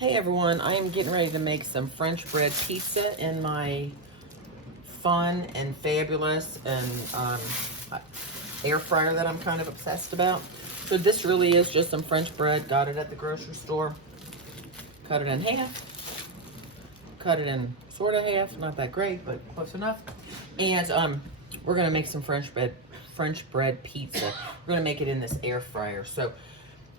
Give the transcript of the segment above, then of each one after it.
Hey everyone, I am getting ready to make some French bread pizza in my fun and fabulous and air fryer that I'm kind of obsessed about. So this really is just some French bread. Got it at the grocery store. Cut it in half. Cut it in sort of half. Not that great, but close enough. And we're gonna make some French bread pizza. We're gonna make it in this air fryer. So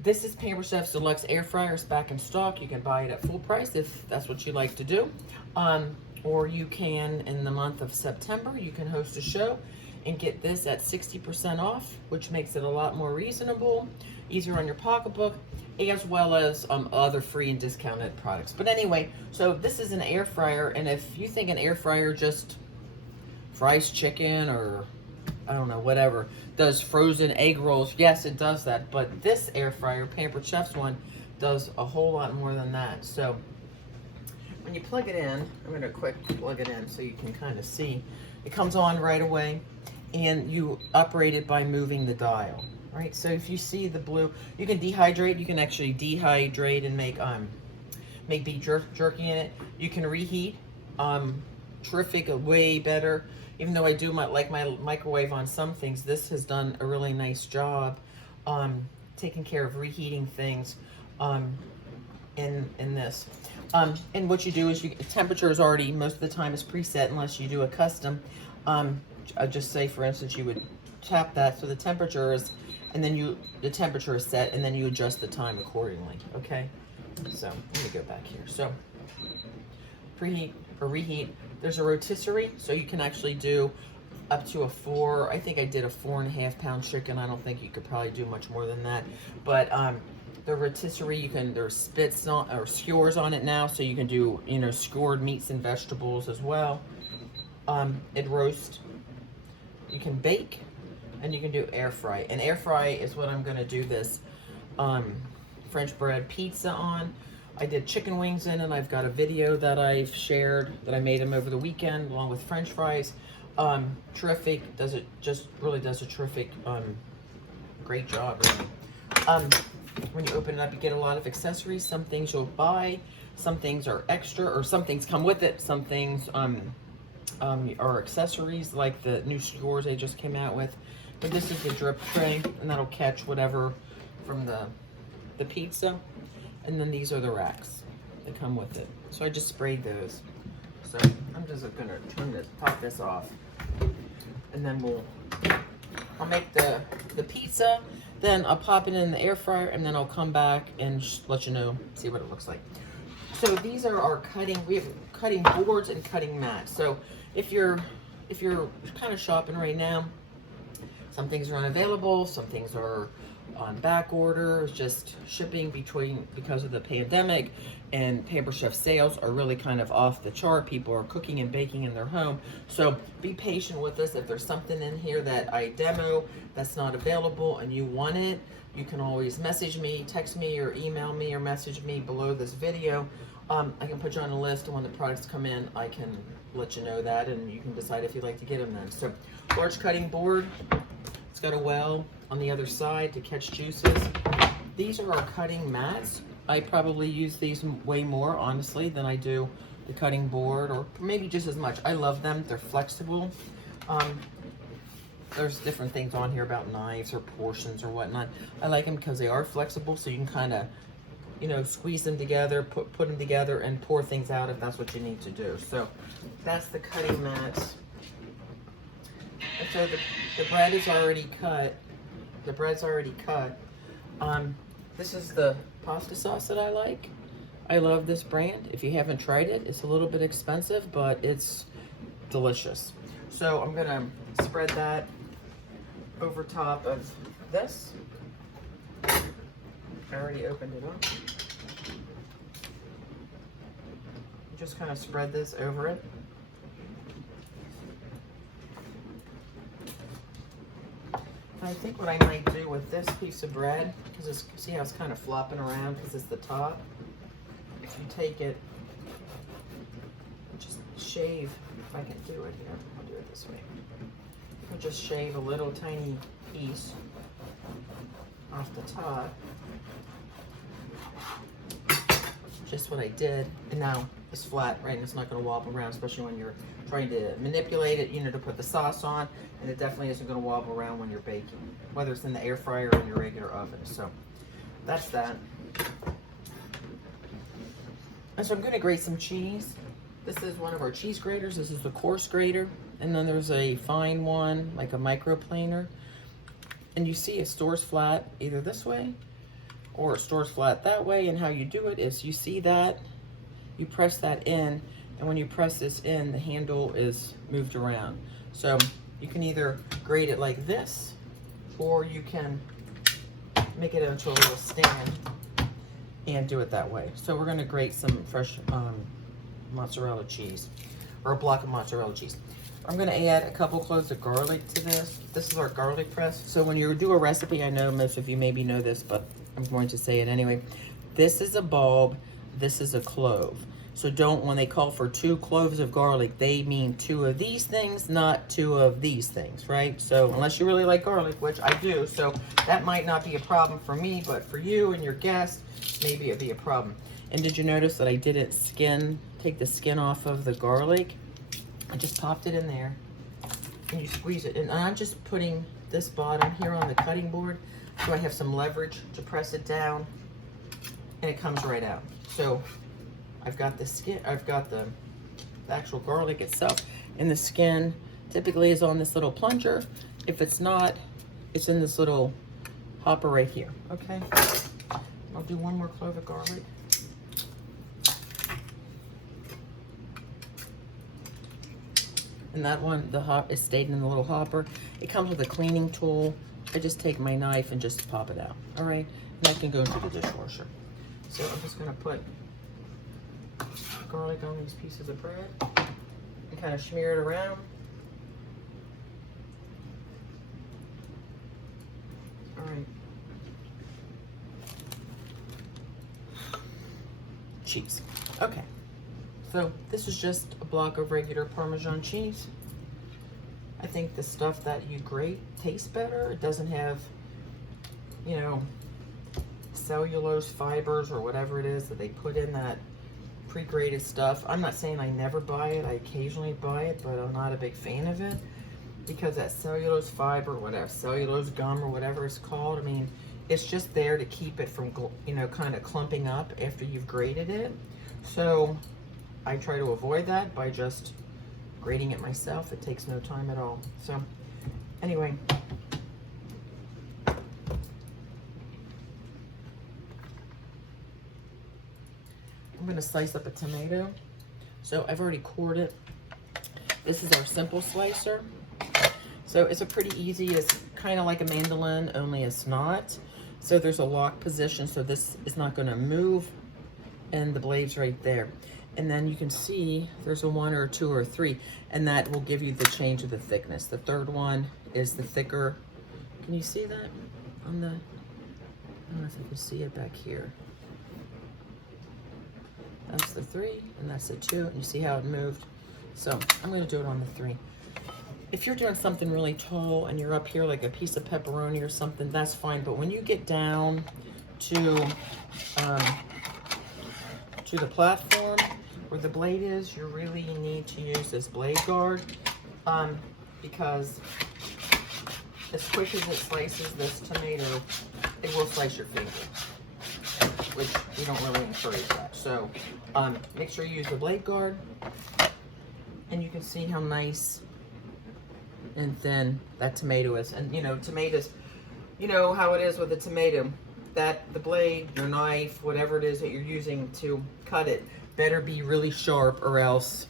this is Pampered Chef's Deluxe Air Fryer. It's back in stock. You can buy it at full price if that's what you like to do. Or you can, in the month of September, you can host a show and get this at 60% off, which makes it a lot more reasonable, easier on your pocketbook, as well as other free and discounted products. But anyway, so this is an air fryer, and if you think an air fryer just fries chicken or I don't know, whatever, does frozen egg rolls. Yes, it does that, but this air fryer, Pampered Chef's one, does a whole lot more than that. So when you plug it in, I'm gonna quick plug it in so you can kind of see. It comes on right away, and you operate it by moving the dial, right? So if you see the blue, you can dehydrate. You can actually dehydrate and make beef jerky in it. You can reheat. Terrific, way better. Even though I do like my microwave on some things, this has done a really nice job taking care of reheating things in this. And what you do is temperature is already, most of the time, is preset unless you do a custom. I'll just say, for instance, you would tap that so the temperature is, and then the temperature is set, and then you adjust the time accordingly, okay? So let me go back here. So preheat or reheat. There's a rotisserie, so you can actually do up to I think I did a 4.5 pound chicken. I don't think you could probably do much more than that. But the rotisserie, there's spits on, or skewers on it now, so you can do, skewered meats and vegetables as well. It roast. You can bake, and you can do air fry. And air fry is what I'm gonna do this French bread pizza on. I did chicken wings in, and I've got a video that I've shared that I made them over the weekend along with French fries. Terrific. Really does a terrific, great job. Really. When you open it up, you get a lot of accessories. Some things you'll buy, some things are extra, or some things come with it. Some things are accessories, like the new skewers they just came out with. But this is the drip tray, and that'll catch whatever from the pizza. And then these are the racks that come with it. So I just sprayed those. So I'm just gonna top this off. And then I'll make the pizza, then I'll pop it in the air fryer, and then I'll come back and let you know, see what it looks like. So these are our we have cutting boards and cutting mats. So if you're kind of shopping right now, some things are unavailable, some things are on back order, just shipping because of the pandemic, and Pampered Chef sales are really kind of off the chart. People are cooking and baking in their home. So be patient with us. If there's something in here that I demo that's not available and you want it, you can always message me, text me, or email me, or message me below this video. I can put you on a list, and when the products come in, I can let you know that, and you can decide if you'd like to get them then. So large cutting board. It's got a well on the other side to catch juices. These are our cutting mats. I probably use these way more, honestly, than I do the cutting board, or maybe just as much. I love them. They're flexible. There's different things on here about knives or portions or whatnot. I like them because they are flexible, so you can kind of, squeeze them together, put them together, and pour things out if that's what you need to do. So that's the cutting mats. And so the bread is already cut. The bread's already cut. This is the pasta sauce that I like. I love this brand. If you haven't tried it, it's a little bit expensive, but it's delicious. So I'm gonna spread that over top of this. I already opened it up. Just kind of spread this over it. I think what I might do with this piece of bread, because see how it's kind of flopping around because it's the top. If you take it, just shave, if I can do it here, I'll do it this way. I'll just shave a little tiny piece off the top. Just what I did. And now it's flat, right? And it's not going to wobble around, especially when you're trying to manipulate it, you know, to put the sauce on. And it definitely isn't going to wobble around when you're baking, whether it's in the air fryer or in your regular oven. So that's that. And so I'm going to grate some cheese. This is one of our cheese graters. This is the coarse grater. And then there's a fine one, like a microplaner. And you see it stores flat either this way or it stores flat that way. And how you do it is you see that, you press that in, and when you press this in, the handle is moved around. So you can either grate it like this, or you can make it into a little stand and do it that way. So we're gonna grate some fresh mozzarella cheese, or a block of mozzarella cheese. I'm gonna add a couple cloves of garlic to this. This is our garlic press. So when you do a recipe, I know most of you maybe know this, but I'm going to say it anyway. This is a bulb, this is a clove. So don't, when they call for 2 cloves of garlic, they mean 2 of these things, not 2 of these things, right? So unless you really like garlic, which I do, so that might not be a problem for me, but for you and your guests, maybe it'd be a problem. And did you notice that I didn't take the skin off of the garlic? I just popped it in there, and you squeeze it. And I'm just putting this bottom here on the cutting board so I have some leverage to press it down, and it comes right out. So I've got the skin, I've got the actual garlic itself, and the skin typically is on this little plunger. If it's not, it's in this little hopper right here, okay? I'll do 1 more clove of garlic. And that one, it stayed in the little hopper. It comes with a cleaning tool. I just take my knife and just pop it out, all right? And that can go into the dishwasher. So I'm just gonna put garlic on these pieces of bread and kind of smear it around. All right. Cheese. Okay. So this is just a block of regular Parmesan cheese. I think the stuff that you grate tastes better. It doesn't have, you know, cellulose fibers or whatever it is that they put in that pre-grated stuff. I'm not saying I never buy it. I occasionally buy it, but I'm not a big fan of it because that cellulose fiber, whatever, cellulose gum or whatever it's called, I mean, it's just there to keep it from, you know, kind of clumping up after you've grated it. So I try to avoid that by just grating it myself. It takes no time at all. So anyway, I'm gonna slice up a tomato. So I've already cored it. This is our simple slicer. So it's a pretty easy, it's kind of like a mandolin, only it's not. So there's a lock position, so this is not gonna move, and the blade's right there. And then you can see there's a 1 or 2 or 3, and that will give you the change of the thickness. The third one is the thicker. Can you see that on the, I don't know if you can see it back here. That's the 3, and that's the 2, and you see how it moved. So I'm gonna do it on the 3. If you're doing something really tall and you're up here like a piece of pepperoni or something, that's fine. But when you get down to the platform where the blade is, you really need to use this blade guard because as quick as it slices this tomato, it will slice your finger, which we don't really encourage that. So make sure you use the blade guard, and you can see how nice and thin that tomato is. And you know, tomatoes, you know how it is with a tomato, that the blade, your knife, whatever it is that you're using to cut it, better be really sharp, or else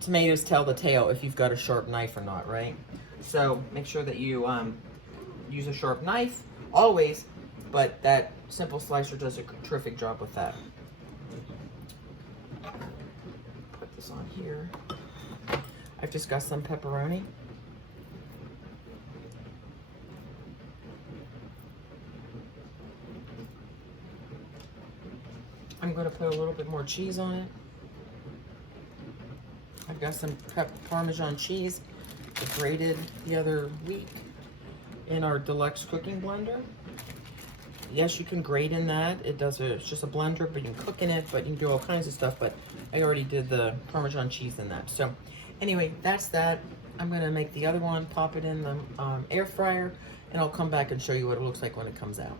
tomatoes tell the tale if you've got a sharp knife or not, right? So make sure that you use a sharp knife always, but that simple slicer does a terrific job with that. Put this on here. I've just got some pepperoni. I'm going to put a little bit more cheese on it. I've got some Parmesan cheese I grated the other week in our deluxe cooking blender. Yes, you can grate in that. It's just a blender, but you can cook in it, but you can do all kinds of stuff. But I already did the Parmesan cheese in that. So anyway, that's that. I'm gonna make the other one, pop it in the air fryer, and I'll come back and show you what it looks like when it comes out.